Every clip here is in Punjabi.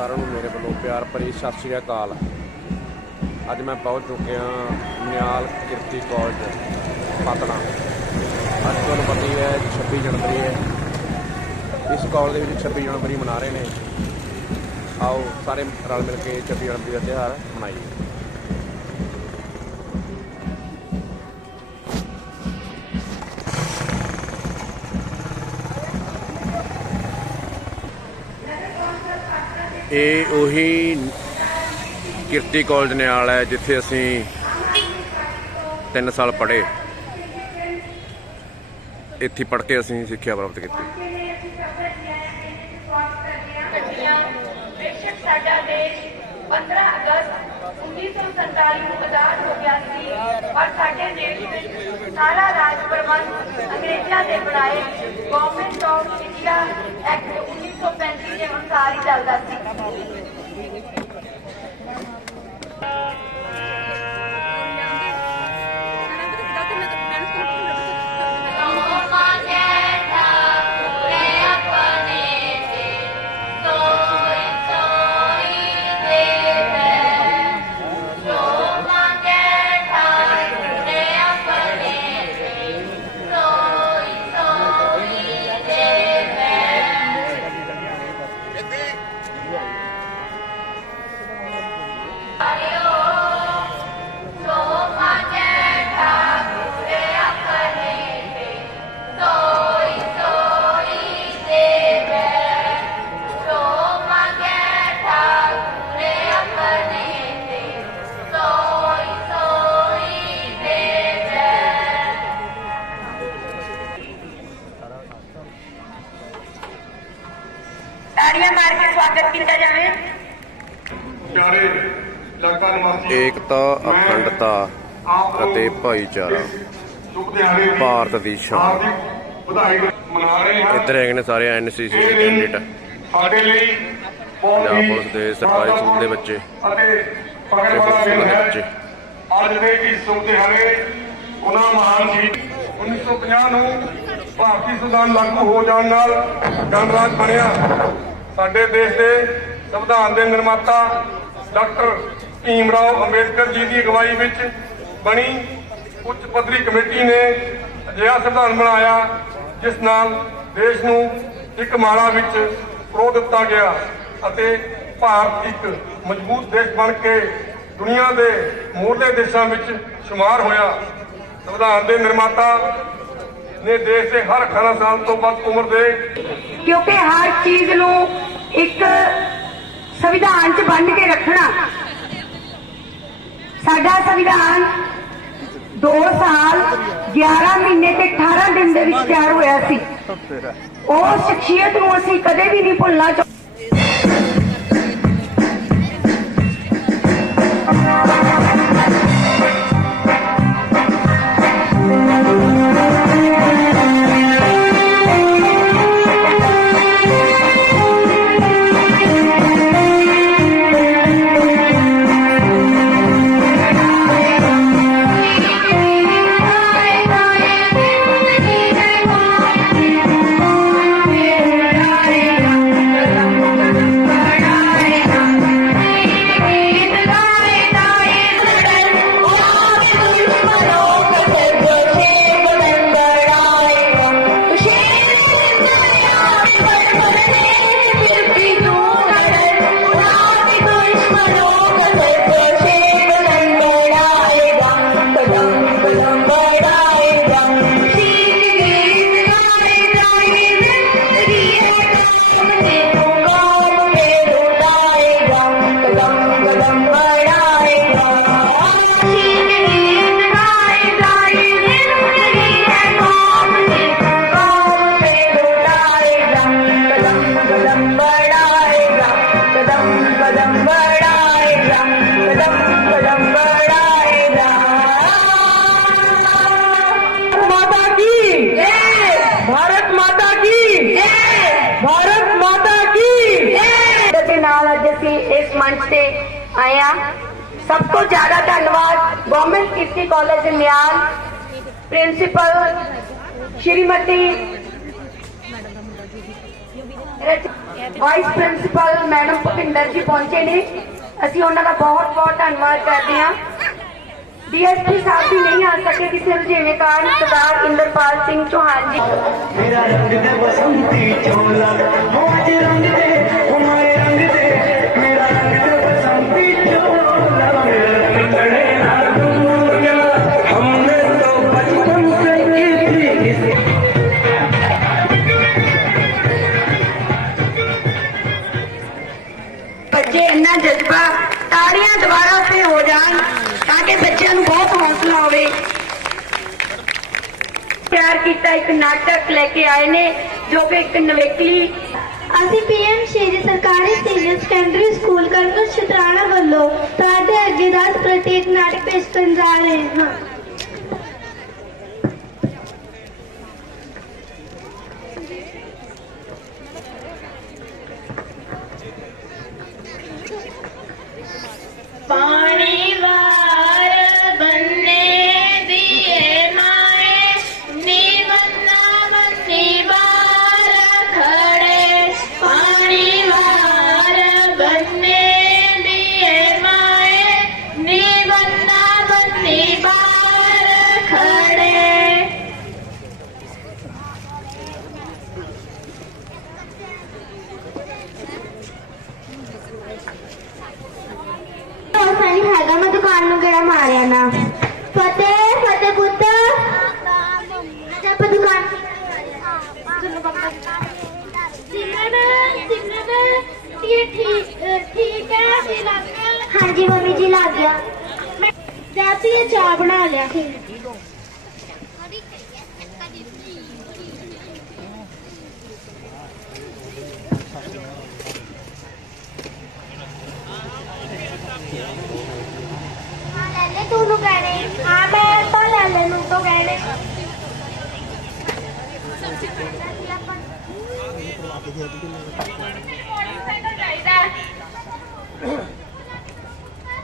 ਸਾਰਿਆਂ ਨੂੰ ਮੇਰੇ ਵੱਲੋਂ ਪਿਆਰ ਭਰੀ ਸਤਿ ਸ਼੍ਰੀ ਅਕਾਲ। ਅੱਜ ਮੈਂ ਪਹੁੰਚ ਚੁੱਕਿਆ ਨਿਆਲ ਕਿਰਤੀ ਕਾਲਜ ਪਤਨਾ ਅੱਜ ਤੁਹਾਨੂੰ ਪਤਾ ਹੀ ਹੈ 26 ਜਨਵਰੀ ਹੈ। ਇਸ ਕਾਲਜ ਦੇ ਵਿੱਚ 26 ਜਨਵਰੀ ਮਨਾ ਰਹੇ ਨੇ। ਆਓ ਸਾਰੇ ਰਲ ਮਿਲ ਕੇ 26 ਜਨਵਰੀ ਦਾ ਤਿਉਹਾਰ ਮਨਾਈਏ। ਇਹ ਉਹੀ ਕਿਰਤੀ ਕਾਲਜ ਨਿਆਲ ਹੈ ਜਿੱਥੇ ਅਸੀਂ 3 ਸਾਲ ਪੜ੍ਹੇ। ਇੱਥੇ ਪੜ੍ਹ ਕੇ ਅਸੀਂ ਸਿੱਖਿਆ ਪ੍ਰਾਪਤ ਕੀਤੀ। ਸਾਡਾ ਦੇਸ਼ 15 ਅਗਸਤ 1947 ਨੂੰ ਆਜ਼ਾਦ ਹੋ ਗਿਆ ਸੀ, ਪਰ ਸਾਡੇ ਦੇਸ਼ ਵਿੱਚ ਸਾਰਾ ਰਾਜ ਪ੍ਰਬੰਧ ਅੰਗਰੇਜ਼ਾਂ ਦੇ ਬਣਾਏ। ਗਵਰਨਮੈਂਟ ਆਫ ਇੰਡੀਆ ਐਕਟ 1935 ਦੇ ਅਨੁਸਾਰ ਹੀ ਚੱਲਦਾ ਸੀ। Thank you. ਏਕਤਾ ਅਖੰਡਤਾ ਅਤੇ ਭਾਈਚਾਰਾ। ਭਾਰਤ ਦੀ ਸ਼ਾਨ। ਹਾਰਦਿਕ ਵਧਾਈ ਮਨਾ ਰਹੇ ਹਾਂ ਇੱਧਰ ਹੈਗੇ ਨੇ ਸਾਰੇ ਐਨਸੀਸੀ ਦੇ ਕੈਂਡੀਡੇਟ। ਸਾਡੇ ਲਈ ਬਹੁਤ ਹੀ ਪੁਲਿਸ ਦੇ ਸਰਕਾਰੀ ਸਕੂਲ ਦੇ ਬੱਚੇ ਅਤੇ ਪਕੜ ਤੇ ਵਾਲਾ ਦਿਨ ਹੈ। ਅੱਜ ਦੇ ਇਸ ਸ਼ੁਭ ਦਿਹਾੜੇ ਉਹਨਾਂ ਮਹਾਨ ਸ਼ਹੀਦ 1950 ਨੂੰ ਭਾਰਤੀ ਸੰਵਿਧਾਨ ਲਾਗੂ ਹੋ ਜਾਣ ਨਾਲ ਗਣਰਾਜ ਬਣਿਆ। ਸਾਡੇ ਦੇਸ਼ ਦੇ ਸੰਵਿਧਾਨ ਦੇ ਨਿਰਮਾਤਾ ਡਾਕਟਰ ਭੀਮ ਰਾਓ ਅੰਬੇਦਕਰ ਜੀ ਦੀ ਅਗਵਾਈ ਵਿੱਚ ਬਣੀ ਉੱਚ ਪੱਧਰੀ ਕਮੇਟੀ ਨੇ ਅਜਿਹਾ ਸੰਵਿਧਾਨ ਬਣਾਇਆ, ਜਿਸ ਨਾਲ ਦੇਸ਼ ਨੂੰ ਇੱਕ ਮਾਲਾ ਵਿੱਚ ਪਰੋ ਦਿੱਤਾ ਗਿਆ ਅਤੇ ਭਾਰਤ ਇੱਕ ਮਜ਼ਬੂਤ ਦੇਸ਼ ਬਣ ਕੇ ਦੁਨੀਆ ਦੇ ਮੂਹਰਲੇ ਦੇਸ਼ਾਂ ਵਿੱਚ ਸ਼ੁਮਾਰ ਹੋਇਆ। ਸੰਵਿਧਾਨ ਦੇ ਨਿਰਮਾਤਾ ਨੇ ਦੇਸ਼ ਦੇ ਹਰ 18 ਸਾਲ ਤੋਂ ਵੱਧ ਉਮਰ ਦੇ ਕਿਉਂਕਿ ਹਰ ਚੀਜ਼ ਨੂੰ ਇੱਕ ਸੰਵਿਧਾਨ 'ਚ ਬੰਨ ਕੇ ਰੱਖਣਾ ਸਾਡਾ ਸੰਵਿਧਾਨ 2 ਸਾਲ 11 ਮਹੀਨੇ ਤੇ 18 ਦਿਨ ਦੇ ਵਿੱਚ ਤਿਆਰ ਹੋਇਆ ਸੀ। ਉਹ ਸ਼ਖਸੀਅਤ ਨੂੰ ਅਸੀਂ ਕਦੇ ਵੀ ਨਹੀਂ ਭੁੱਲਣਾ ਸਭ ਤੋਂ ਜ਼ਿਆਦਾ ਧੰਨਵਾਦ ਗਵਰਨਮੈਂਟ ਕਿਰਤੀ ਕਾਲਜ ਨਿਆਲ ਪ੍ਰਿੰਸੀਪਲ ਸ਼੍ਰੀਮਤੀ ਰਚ- vice principal madam Bhupinder ji ਪਹੁੰਚੇ ਨੇ ਅਸੀਂ ਉਹਨਾਂ ਦਾ ਬਹੁਤ ਬਹੁਤ ਧੰਨਵਾਦ ਕਰਦੇ ਹਾਂ ਡੀਐਸਪੀ ਸਾਹਿਬ ਵੀ ਨਹੀਂ ਆ ਸਕੇ ਕਿਸੇ ਰੁਝੇਵੇਂ ਕਾਰਨ ਸਰਦਾਰ ਇੰਦਰਪਾਲ ਸਿੰਘ ਚੌਹਾਨ ਜੀ ਮੇਰਾ ਰੰਗ ਦੇ ਬਸੰਤੀ ਚੋਲਾ ਜਜ਼ਬਾ, ਤਾੜੀਆਂ ਦੁਬਾਰਾ ਤੇ ਹੋ ਜਾਣ ਤਾਂ ਕਿ ਬੱਚਿਆਂ ਨੂੰ ਬਹੁਤ ਹੌਸਲਾ ਹੋਵੇ। ਤਿਆਰ ਕੀਤਾ ਇੱਕ ਨਾਟਕ ਲੈ ਕੇ ਆਏ ਨੇ, ਜੋ ਕਿ ਇੱਕ ਨਵੇਕਲੀ ਅਸੀਂ ਪੀਐਮ ਸ਼ੇਰੀ ਸਰਕਾਰੀ senior secondary school Karnal Shatrana ਵੱਲੋਂ ਤੁਹਾਡੇ ਅੱਗੇ ਦਾ ਪ੍ਰਤੀਕ ਨਾਟਕ ਪੇਸ਼ ਕਰਨ ਜਾ ਰਹੇ ਹਾਂ। ਸਿਮਰਨ ਠੀਕ ਠੀਕ ਹੈ, ਅਸੀਂ ਲੱਗ ਗਿਆ ਹਾਂਜੀ, ਮੰਮੀ ਜੀ ਲੱਗ ਗਿਆ। ਮੈਂ ਜਾਤੀ ਇਹ ਚਾਹ ਬਣਾ ਲਿਆ ਸੀ। ਤੂੰ ਨੂੰ ਕਹਿਣੇ ਹਾਂ, ਮੈਂ ਤਾਂ ਲੈ ਲੈ ਨੂੰ। ਤੋਂ ਕਹਿਣੇ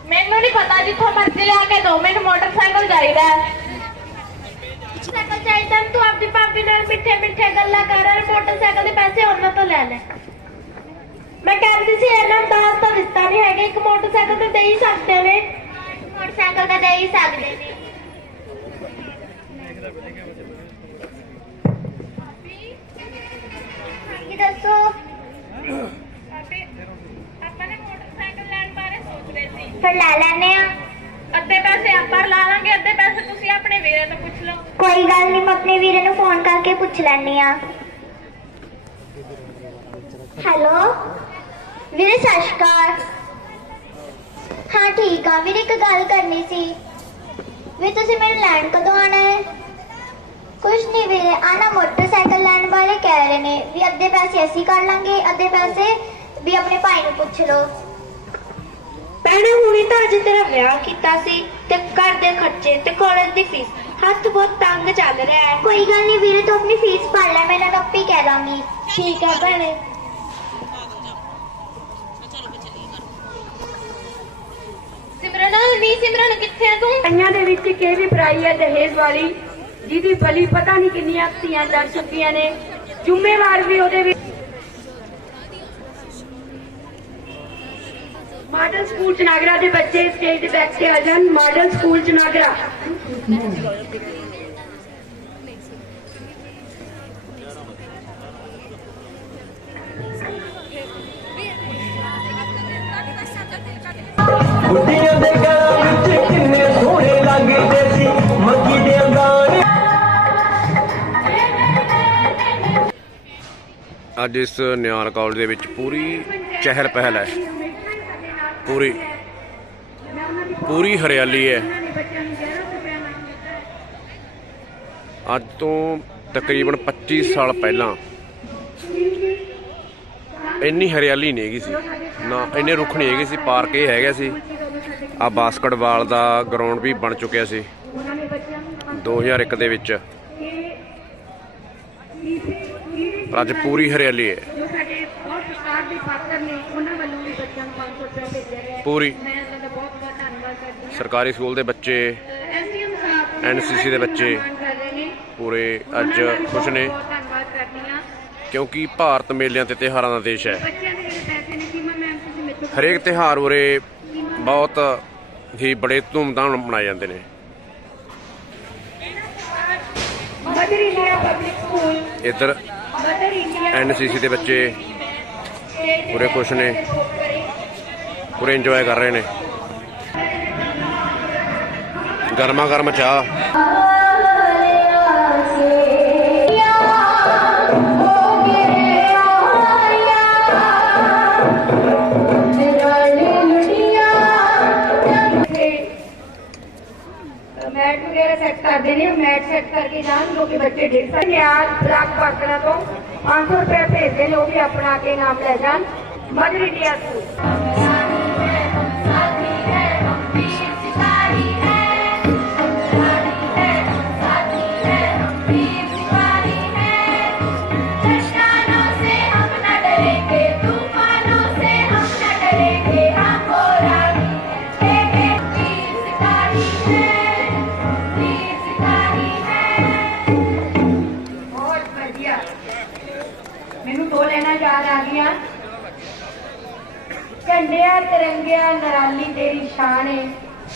ਮੈਨੂੰ ਨਹੀਂ ਪਤਾ ਜਿੱਥੋਂ ਮਰਜ਼ੀ ਲਿਆ ਕੇ ਦੋ ਮੈਨੂੰ ਮੋਟਰਸਾਈਕਲ ਚਾਹੀਦਾ। ਸਾਈਕਲ ਚਾਹੀਦਾ ਤੂੰ ਆਪਣੀ ਭਾਬੀ ਨਾਲ ਮਿੱਠੇ ਮਿੱਠੇ ਗੱਲਾਂ ਕਰ ਔਰ ਮੋਟਰਸਾਈਕਲ ਦੇ ਪੈਸੇ ਉਹਨਾਂ ਤੋਂ ਲੈ ਲੈ। ਮੈਂ ਕਹਿੰਦੀ ਸੀ ਇਹਨਾਂ ਦੱਸ ਤਾਂ ਦਿੱਤਾ ਨਹੀਂ ਹੈਗਾ ਇੱਕ ਮੋਟਰਸਾਈਕਲ ਤੇ ਦੇ ਹੀ ਸਕਦੇ ਨੇ। ਮੋਟਰਸਾਈਕਲ ਤੇ ਦੇ ਹੀ ਸਕਦੇ ਨੇ। ਕੀ ਦੱਸੋ ਆਪਾਂ ਨੇ ਮੋਟਰਸਾਈਕਲ ਲੈਣ ਬਾਰੇ ਸੋਚ ਰਹੇ ਸੀ ਫਿਰ ਲੈ ਲੈਨੇ ਆ। ਅੱਧੇ ਪੈਸੇ ਆਪਾਂ ਲਾ ਲਾਂਗੇ ਅੱਧੇ ਪੈਸੇ ਤੁਸੀਂ ਆਪਣੇ ਵੀਰੇ ਤੋਂ ਪੁੱਛ ਲਓ। ਕੋਈ ਗੱਲ ਨਹੀਂ ਮੈਂ ਆਪਣੇ ਵੀਰੇ ਨੂੰ ਫੋਨ ਕਰਕੇ ਪੁੱਛ ਲੈਣੀ ਆ। ਹੈਲੋ ਵੀਰੇ ਸਤਿ ਸ਼੍ਰੀ ਅਕਾਲ। ਹਾਂ ਠੀਕ ਆ। ਵੀਰੇ ਇੱਕ ਗੱਲ ਕਰਨੀ ਸੀ। ਵੀ ਤੁਸੀਂ ਮੇਰੇ ਲੈਣ ਕਦੋਂ ਆਣਾ ਹੈ? ਕੁਛ ਨਹੀਂ ਵੀਰੇ ਆਣਾ ਮੋਟਰਸਾਈਕਲ ਲੈਣ ਵਾਲੇ ਕਹਿ ਰਹੇ ਨੇ ਵੀ ਅੱਧੇ ਪੈਸੇ ਅਸੀਂ ਕਰ ਲਾਂਗੇ ਅੱਧੇ ਪੈਸੇ ਵੀ ਆਪਣੇ ਭਾਈ ਨੂੰ ਪੁੱਛ ਲਓ। ਭੈਣੇ ਹੁਣੀ ਤਾਂ ਅੱਜ ਤੇਰਾ ਵਿਆਹ ਕੀਤਾ ਸੀ ਤੇ ਘਰ ਦੇ ਖਰਚੇ ਤੇ ਕਾਲਜ ਦੀ ਫੀਸ ਹੱਥ ਬਹੁਤ ਤੰਗ ਚੱਲ ਰਿਹਾ ਹੈ। ਕੋਈ ਗੱਲ ਨਹੀਂ ਵੀਰੇ ਤੂੰ ਆਪਣੀ ਫੀਸ ਭਰ ਲੈ ਮੈਂ ਇਹਨਾਂ ਆਪੇ ਕਹਿ ਦਾਂਗੀ। ਠੀਕ ਹੈ ਭੈਣੇ। ਸਿਮਰਨ ਨਹੀਂ ਸਿਮਰਨ ਕਿੱਥੇ ਆ ਤੂੰ? ਕਈਆਂ ਦੇ ਵਿੱਚ ਵੀ ਪਰਾਈ ਹੈ ਦਹੇਜ ਵਾਲੀ ਜਿਹਦੀ ਬਲੀ ਪਤਾ ਨਹੀਂ ਕਿੰਨੀਆਂ ਧੀਆਂ ਲੜ ਚੁੱਕੀਆਂ ਨੇ। ਜ਼ਿੰਮੇਵਾਰ ਵੀ ਉਹਦੇ ਵਿੱਚ ਮਾਡਲ ਸਕੂਲ ਚਨਾਗਰਾ ਦੇ ਬੱਚੇ ਸਟੇਜ ਦੇ ਬੈਕ ਤੇ ਆ ਜਾਣ ਮਾਡਲ ਸਕੂਲ ਚਨਾਗਰਾ ਬੁੱਢੀਆਂ ਦੇ ਗਲਾਂ ਵਿੱਚ ਕਿੰਨੇ ਸੋਹਣੇ ਲੱਗਦੇ ਸੀ ਮੱਕੀ ਦੇ ਗਾਣੇ ਅੱਜ ਇਸ ਨਿਆਲ ਕਾਲਜ ਦੇ ਵਿੱਚ ਪੂਰੀ ਚਹਿਲ ਪਹਿਲ ਹੈ। ਪੂਰੀ ਪੂਰੀ ਹਰਿਆਲੀ ਹੈ। ਅੱਜ ਤੋਂ ਤਕਰੀਬਨ 25 ਸਾਲ ਪਹਿਲਾਂ ਇੰਨੀ ਹਰਿਆਲੀ ਨਹੀਂ ਹੈਗੀ ਸੀ, ਨਾ ਇੰਨੇ ਰੁੱਖ ਨਹੀਂ ਹੈਗੇ ਸੀ, ਪਾਰਕ ਇਹ ਹੈਗਾ ਸੀ। ਆ ਬਾਸਕਟਬਾਲ ਦਾ ਗਰਾਊਂਡ ਵੀ ਬਣ ਚੁੱਕਿਆ ਸੀ 2001 ਦੇ ਵਿੱਚ। ਪਰ ਅੱਜ ਪੂਰੀ ਹਰਿਆਲੀ ਹੈ। ਜੋ ਸਾਡੇ ਬਹੁਤ ਸਰਕਾਰ ਦੇ ਪਾਤਰ ਨੇ ਉਹਨਾਂ ਪੂਰੀ। ਸਰਕਾਰੀ ਸਕੂਲ ਦੇ ਬੱਚੇ NCC ਦੇ ਬੱਚੇ ਪੂਰੇ ਅੱਜ ਖੁਸ਼ ਨੇ। ਕਿਉਂਕਿ ਭਾਰਤ ਮੇਲਿਆਂ ਤੇ ਤਿਉਹਾਰਾਂ ਦਾ ਦੇਸ਼ ਹੈ। ਹਰੇਕ ਤਿਉਹਾਰ ਉਰੇ ਬਹੁਤ ਹੀ ਬੜੇ ਧੂਮਧਾਮ ਨਾਲ ਮਨਾਏ ਜਾਂਦੇ ਨੇ। ਇੱਧਰ ਐਨਸੀਸੀ ਦੇ ਬੱਚੇ ਪੂਰੇ ਖੁਸ਼ ਨੇ। ਪੂਰੇ ਇੰਜੋਏ ਕਰ ਰਹੇ ਨੇ। ਗਰਮਾ ਗਰਮ ਚਾਹ। ਮੈਟ ਵਗੈਰਾ ਸੈੱਟ ਕਰਦੇ ਨੇ, ਮੈਟ ਸੈੱਟ ਕਰਕੇ ਜਾਣ, ਜੋ ਬੱਚੇ ਡਿੱਗ ਸਕਦੇ ਆ ਬਲਾਕ ਪਾਤਰਾ ਤੋਂ 500 ਰੁਪਏ ਭੇਜਦੇ ਨੇ ਉਹ ਵੀ ਆਪਣਾ ਕੇ ਨਾਮ ਲੈ ਜਾਣ। ਮਦਰ ਇੰਡੀਆ ਸਕੂਲ ਝੰਡਿਆ ਤਿਰੰਗਿਆ ਨਰਾਲੀ ਤੇਰੀ ਸ਼ਾਨ ਏ।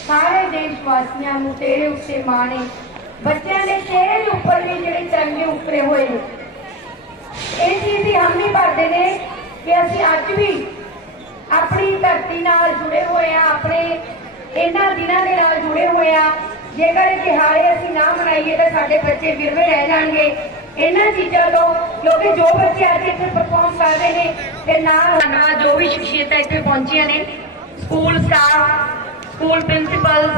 ਸਾਰੇ ਦੇਸ਼ ਵਾਸੀਆਂ ਨੂੰ ਤੇਰੇ ਉੱਤੇ ਮਾਣ ਏ। ਬੱਚਿਆਂ ਦੇ ਚਿਹਰੇ ਉੱਪਰ ਵੀ ਜਿਹੜੇ ਤਿਰੰਗੇ ਉੱਪਰੇ ਹੋਏ ਨੇ। ਇਹ ਚੀਜ਼ ਦੀ ਹਾਮੀ ਭਰਦੇ ਨੇ ਕਿ ਅਸੀਂ ਅੱਜ ਵੀ ਆਪਣੀ ਧਰਤੀ ਨਾਲ ਜੁੜੇ ਹੋਏ ਆ ਆਪਣੇ ਇਹਨਾਂ ਦਿਨਾਂ ਦੇ ਨਾਲ ਜੁੜੇ ਹੋਏ ਆ ਜੇਕਰ ਇਹ ਤਿਉਹਾਰੇ ਅਸੀਂ ਨਾ ਮਨਾਈਏ ਤਾਂ ਸਾਡੇ ਬੱਚੇ ਵਿਰਵੇ ਰਹਿ ਜਾਣਗੇ। ਇਹਨਾਂ ਚੀਜ਼ਾਂ ਤੋਂ ਕਿਉਂਕਿ ਜੋ ਬੱਚੇ ਅੱਜ ਇੱਥੇ ਪਰਫਾਰਮ ਕਰ ਰਹੇ ਨੇ ਤੇ ਨਾਲ ਧੰਨਵਾਦ ਜੋ ਵੀ ਸ਼ਖਸੀਅਤਾਂ ਇੱਥੇ ਪਹੁੰਚੀਆਂ ਨੇ ਸਕੂਲ ਸਟਾਫ ਸਕੂਲ ਪ੍ਰਿੰਸੀਪਲ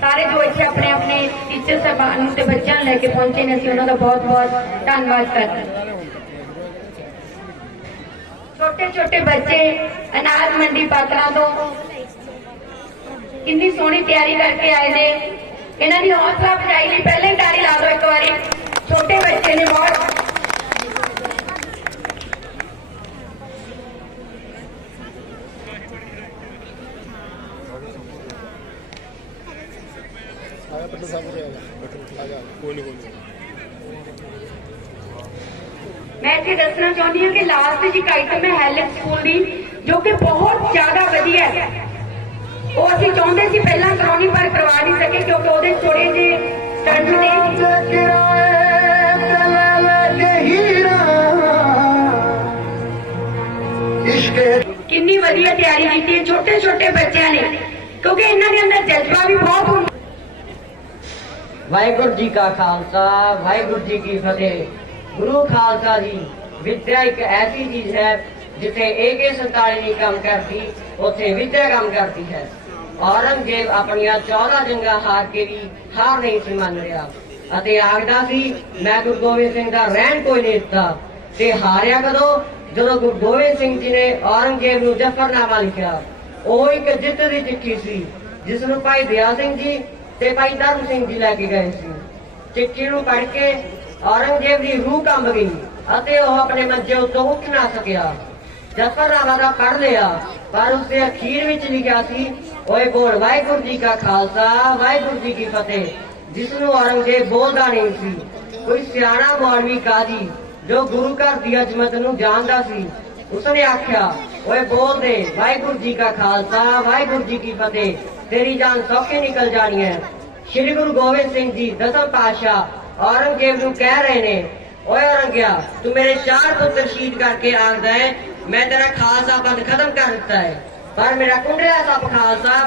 ਸਾਰੇ ਜੋ ਇੱਥੇ ਆਪਣੇ ਆਪਣੇ ਟੀਚਰ ਸਾਹਿਬਾਨ ਨੂੰ ਤੇ ਬੱਚਿਆਂ ਨੂੰ ਲੈ ਕੇ ਪਹੁੰਚੇ ਨੇ, ਅਸੀਂ ਉਹਨਾਂ ਦਾ ਬਹੁਤ ਬਹੁਤ ਧੰਨਵਾਦ ਕਰਦੇ ਛੋਟੇ ਛੋਟੇ ਬੱਚੇ ਅਨਾਜ ਮੰਡੀ ਪਾਤਰਾਂ ਤੋਂ ਕਿੰਨੀ ਸੋਹਣੀ ਤਿਆਰੀ ਕਰਕੇ ਆਏ ਨੇ। ਇਹਨਾਂ ਦੀ ਹੌਸਲਾ ਅਫਜ਼ਾਈ ਲਈ ਪਹਿਲੇ ਹੀ ਤਾੜੀ ਲਾ ਦਿਓ ਇੱਕ ਵਾਰੀ। ਛੋਟੇ ਬੱਚੇ ਨੇ ਬਹੁਤ। ਮੈਂ ਇੱਥੇ ਦੱਸਣਾ ਚਾਹੁੰਦੀ ਹਾਂ ਕਿ ਲਾਸਟ ਜੀ ਆਈਟਮ ਹੈ ਹੈਲਿਕ ਸਕੂਲ ਦੀ, ਜੋ ਕਿ ਬਹੁਤ ਜ਼ਿਆਦਾ ਵਧੀਆ ਹੈ। ਉਹ ਅਸੀਂ ਚਾਹੁੰਦੇ ਸੀ ਪਹਿਲਾਂ ਕਰਾਉਣੀ, ਪਰ ਕਰਵਾ ਨਹੀਂ ਸਕੇ, ਕਿਉਂਕਿ ਉਹਦੇ ਥੋੜੇ ਜਿਹੇ ਸਟੰਟ ਨੇ। ਕਿੰਨੀ ਵਧੀਆ ਤਿਆਰੀ ਕੀਤੀ ਹੈ ਛੋਟੇ ਛੋਟੇ ਬੱਚਿਆਂ ਨੇ। ਕਿਉਂਕਿ ਇਹਨਾਂ ਦੇ ਅੰਦਰ ਜਜ਼ਬਾ ਵੀ ਬਹੁਤ ਹੁੰਦਾ। ਵਾਹਿਗੁਰੂ ਜੀ ਕਾ ਖਾਲਸਾ ਵਾਹਿਗੁਰੂ ਜੀ ਕੀ ਫਤਿਹ। ਗੁਰੂ ਖਾਲਸਾ ਜੀ ਵਿਦਿਆ ਇੱਕ ਐਸੀ ਚੀਜ਼ ਹੈ ਜਿੱਥੇ ਏਕੇ 47 ਨਹੀਂ ਕੰਮ ਕਰਦੀ ਉੱਥੇ ਵਿਦਿਆ ਕੰਮ ਕਰਦੀ ਹੈ। ਔਰੰਗਜ਼ੇਬ ਆਪਣੀਆਂ 14 ਜੰਗਾਂ ਹਾਰ ਕੇ ਵੀ ਹਾਰ ਨਹੀਂ ਸੀ ਮੰਨ ਰਿਹਾ। ਅਤੇ ਆਖਦਾ ਸੀ, ਮੈਂ ਗੁਰੂ ਗੋਬਿੰਦ ਸਿੰਘ ਦਾ ਰਹਿਣ ਕੋਈ ਨਹੀਂ ਦਿੱਤਾ। ਤੇ ਹਾਰਿਆ ਕਦੋਂ? ਜਦੋਂ ਗੁਰੂ ਗੋਬਿੰਦ ਸਿੰਘ ਜੀ ਨੇ ਔਰੰਗਜ਼ੇਬ ਨੂੰ ਜ਼ਫਰਨਾਮਾ ਲਿਖਿਆ। ਉਹ ਇੱਕ ਜਿੱਤ ਦੀ ਚਿੱਠੀ ਸੀ, ਜਿਸ ਨੂੰ ਭਾਈ ਦਇਆ ਸਿੰਘ ਜੀ ਤੇ ਭਾਈ ਧਰਮ ਸਿੰਘ ਜੀ ਲੈ ਕੇ ਗਏ ਸੀ। ਚਿੱਠੀ ਨੂੰ ਪੜ੍ਹ ਕੇ ਔਰੰਗਜ਼ੇਬ ਦੀ ਰੂਹ ਕੰਬ ਗਈ ਅਤੇ ਉਹ ਆਪਣੇ ਮੰਜੇ ਉੱਤੋਂ ਉੱਠ ਨਾ ਸਕਿਆ। ਜਫਰਨਾਮਾ ਦਾ ਪੜ੍ਹ ਲਿਆ, ਪਰ ਉਸ ਦੇ ਅਖੀਰ ਵਿੱਚ ਲਿਖਿਆ ਸੀ, ਓਏ ਬੋਲ, ਵਾਹਿਗੁਰੂ ਜੀ ਕਾ ਖਾਲਸਾ, ਵਾਹਿਗੁਰੂ ਜੀ ਕੀ ਫਤਿਹ। ਜਿਸ ਨੂੰ ਔਰੰਗਜ਼ੇਬ ਬੋਲਦਾ ਨਹੀਂ ਸੀ। ਕੋਈ ਸਿਆਣਾ ਮੌਲਵੀ ਕਾਜੀ ਜੋ ਗੁਰੂ ਘਰ ਦੀ ਅਜ਼ਮਤ ਨੂੰ ਜਾਣਦਾ ਸੀ, ਉਸਨੇ ਆਖਿਆ, ਓਏ ਬੋਲ ਦੇ, ਵਾਹਿਗੁਰੂ ਜੀ ਕਾ ਖਾਲਸਾ, ਵਾਹਿਗੁਰੂ ਜੀ ਕੀ ਫਤਿਹ, ਤੇਰੀ ਜਾਨ ਸੌਖੀ ਨਿਕਲ ਜਾਣੀ ਹੈ। ਸ਼੍ਰੀ ਗੁਰੂ ਗੋਬਿੰਦ ਸਿੰਘ ਜੀ ਦਸਮ ਪਾਤਸ਼ਾਹ ਔਰੰਗਜ਼ੇਬ ਨੂੰ ਕਹਿ ਰਹੇ ਨੇ, ਓਏ ਔਰੰਗਿਆ, ਤੂੰ ਮੇਰੇ ਚਾਰ ਪੁੱਤਰ ਸ਼ਹੀਦ ਕਰਕੇ ਆਖਦਾ ਹੈ, ਮੈਂ ਤੇਰਾ ਖਾਲਸਾ ਪੰਥ ਖਤਮ ਕਰ ਦਿੱਤਾ ਹੈ। ਪਰ ਮੇਰਾ ਕੁੰਡਿਆ ਸੱਪ ਖਾਲਸਾ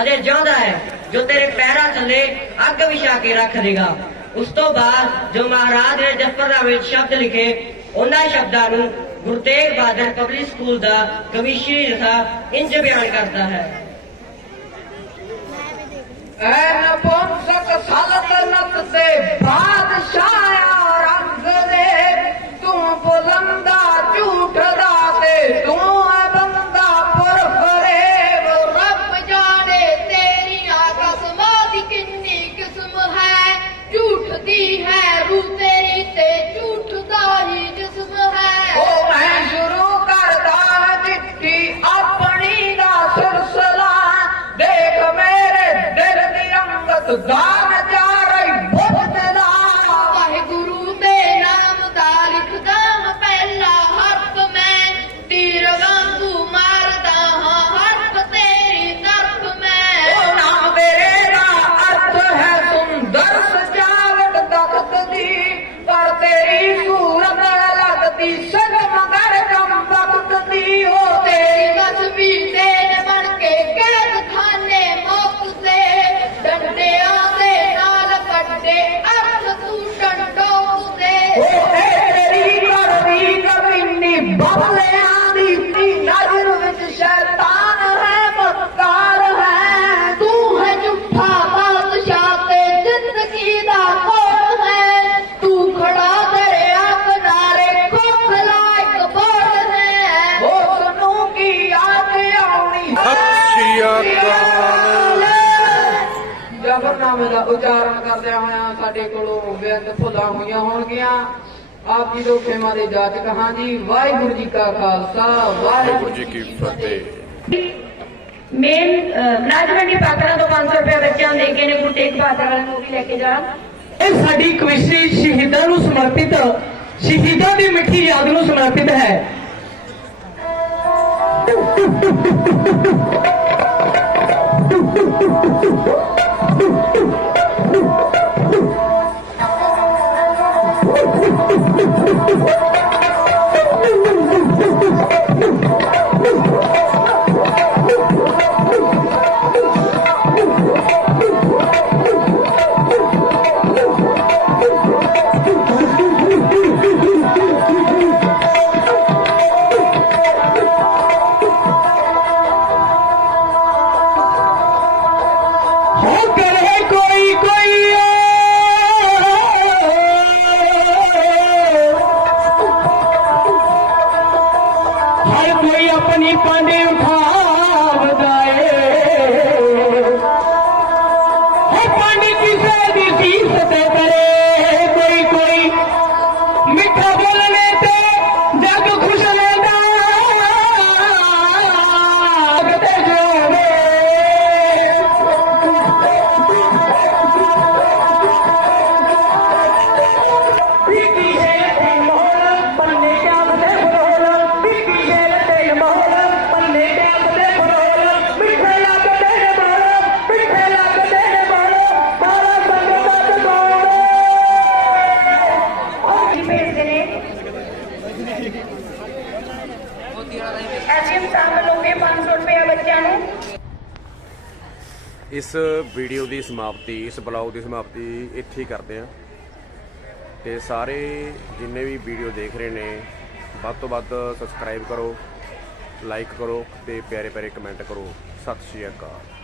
ਅਜੇ ਜਿਉਂਦਾ ਹੈ, ਜੋ ਤੇਰੇ ਪੈਰਾਂ ਥੱਲੇ ਅੱਗ ਵਿਛਾ ਕੇ ਰੱਖ ਦੇਗਾ। ਉਸ ਤੋਂ ਬਾਅਦ ਜੋ ਮਹਾਰਾਜ ਨੇ ਜਫਰਨਾਮੇ ਵਿੱਚ ਸ਼ਬਦ ਲਿਖੇ, ਉਹਨਾਂ ਸ਼ਬਦਾਂ ਨੂੰ ਗੁਰੂ ਤੇਗ ਬਹਾਦਰ ਪਬਲਿਕ ਸਕੂਲ ਦਾ ਕਮਿਸ਼ਨਰੀ ਰਸਾ ਇੰਜ ਬਿਆਨ ਕਰਦਾ ਹੈ। ਐਨ ਪੁੰਸਕ ਸਲਤਨਤ ਦੇ ਬਾਦਸ਼ਾਹ ਰੰਗ ਤੂੰ ਬੁਲੰਦਾ ਝੂਠ ਤੇ ਤੂੰ ਮੇਰੇ ਦਿਲ ਸਾਡੇ ਕੋਲੋਂ ਬੇਅੰਤ ਭੁੱਲਾਂ ਹੋਈਆਂ ਹੋਣਗੀਆਂ। ਆਪ ਜੀ ਦੋ ਖੇਮਾਂ ਦੇ ਜਾਚਕ ਹਾਂ ਜੀ ਵਾਹਿਗੁਰੂ ਜੀ ਕਾ ਖਾਲਸਾ ਵਾਹਿਗੁਰੂ ਜੀ ਕੀ ਫਤਿਹ। ਮੇਨ ਰਾਜਵੰਡੀ ਪਾਤਰਾਂ ਤੋਂ 500 ਰੁਪਏ ਬੱਚਿਆਂ ਦੇ ਕੇ ਨੇ ਗੁਰੂ ਤੇਗ ਬਹਾਦਰ ਵਾਲਾ ਨੂੰ ਵੀ ਲੈ ਕੇ ਜਾਣ। ਇਹ ਸਾਡੀ ਕਵਿਸ਼ਰੀ ਸ਼ਹੀਦਾਂ ਨੂੰ ਸਮਰਪਿਤ ਸ਼ਹੀਦਾਂ ਦੀ ਮਿੱਠੀ ਯਾਦ ਨੂੰ ਸਮਰਪਿਤ ਹੈ। ಪಾಂಡೆ ਇਸ ਵੀਡੀਓ ਦੀ ਸਮਾਪਤੀ, ਇਸ ਬਲੌਗ ਦੀ ਸਮਾਪਤੀ ਇੱਥੇ ਹੀ ਕਰਦੇ ਹਾਂ। ਤੇ ਸਾਰੇ ਜਿੰਨੇ ਵੀ ਵੀਡੀਓ ਦੇਖ ਰਹੇ ਨੇ, ਵੱਧ ਤੋਂ ਵੱਧ ਸਬਸਕ੍ਰਾਈਬ ਕਰੋ, ਲਾਈਕ ਕਰੋ ਤੇ ਪਿਆਰੇ ਪਿਆਰੇ ਕਮੈਂਟ ਕਰੋ। ਸਤਿ ਸ਼੍ਰੀ ਅਕਾਲ।